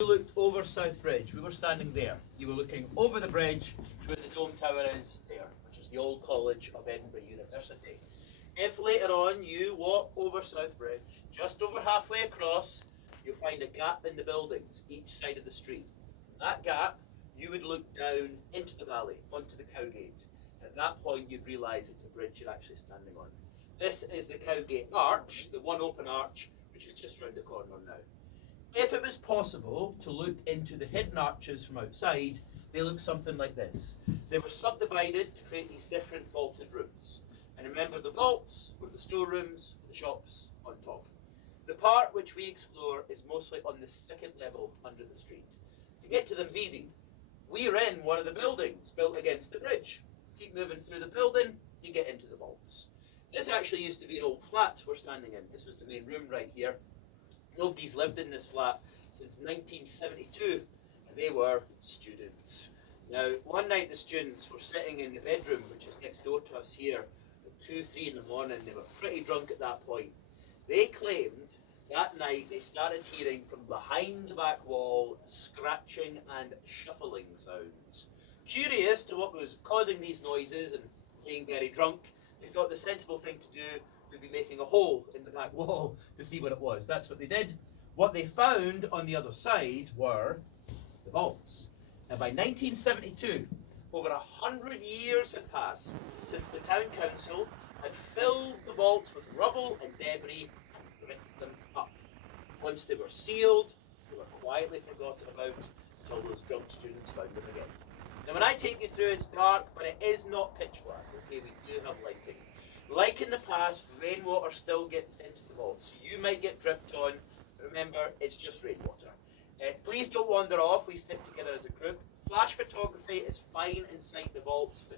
You looked over South Bridge. We were standing there. You were looking over the bridge to where the Dome Tower is there, which is the old college of Edinburgh University. If later on you walk over South Bridge, just over halfway across, you'll find a gap in the buildings each side of the street. That gap, you would look down into the valley, onto the Cowgate. And at that point, you'd realise it's a bridge you're actually standing on. This is the Cowgate Arch, the one open arch, which is just round the corner now. If it was possible to look into the hidden arches from outside, they look something like this. They were subdivided to create these different vaulted rooms. And remember, the vaults were the storerooms, the shops on top. The part which we explore is mostly on the second level under the street. To get to them's easy. We're in one of the buildings built against the bridge. Keep moving through the building, you get into the vaults. This actually used to be an old flat we're standing in. This was the main room right here. Nobody's lived in this flat since 1972, and they were students. Now, one night the students were sitting in the bedroom, which is next door to us here, at 2, 3 in the morning. They were pretty drunk at that point. They claimed that night they started hearing from behind the back wall scratching and shuffling sounds. Curious to what was causing these noises and being very drunk, they thought the sensible thing to do would be making a hole in the back wall to see what it was. That's what they did. What they found on the other side were the vaults. Now by 1972, over 100 years had passed since the town council had filled the vaults with rubble and debris and bricked them up. Once they were sealed, they were quietly forgotten about until those drunk students found them again. Now when I take you through, it's dark, but it is not pitch black, okay? We do have lighting. Like in the past, rainwater still gets into the vault, so you might get dripped on. Remember, it's just rainwater. Please don't wander off. We stick together as a group. Flash photography is fine inside the vaults, but